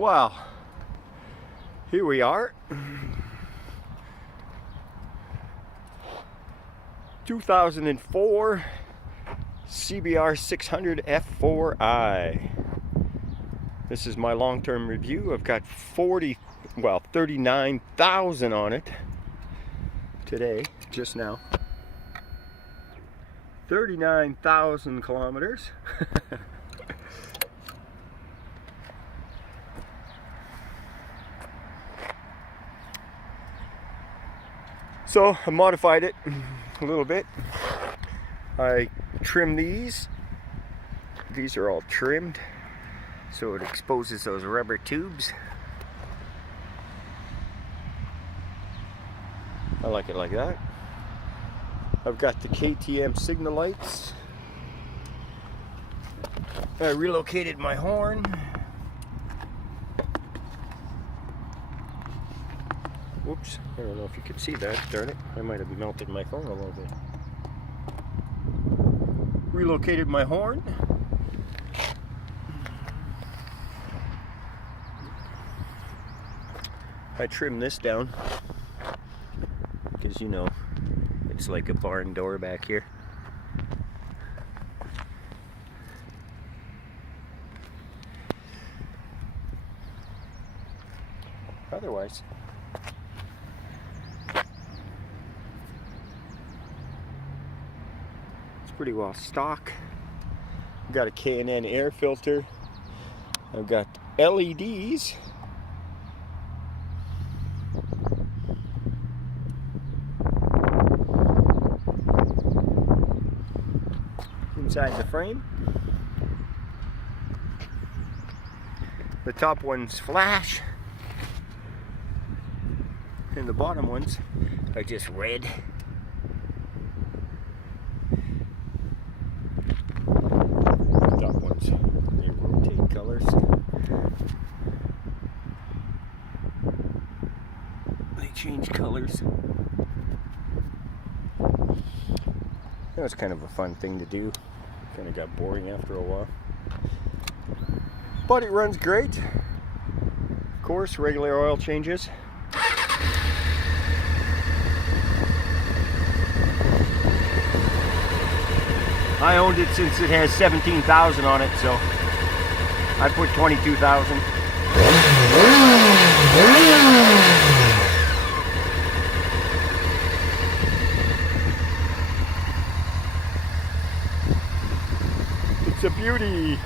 Wow, here we are. 2004 CBR 600 F4i. This is my long-term review. I've got 39,000 on it today, just now. 39,000 kilometers. So I modified it a little bit. I trimmed these. These are all trimmed, so it exposes those rubber tubes. I like it like that. I've got the KTM signal lights. I relocated my horn. Whoops, I don't know if you could see that, darn it. I might have melted my phone a little bit. Relocated my horn. I trimmed this down because, you know, it's like a barn door back here. Otherwise, it's pretty well stock. I've got a K&N air filter. I've got LEDs. Inside the frame. The top ones flash, and the bottom ones are just red. The top ones, they rotate colors. They change colors. That was kind of a fun thing to do. Kind of got boring after a while. But it runs great. Of course, regular oil changes. I owned it since it has 17,000 on it, so I put 22,000. It's a beauty.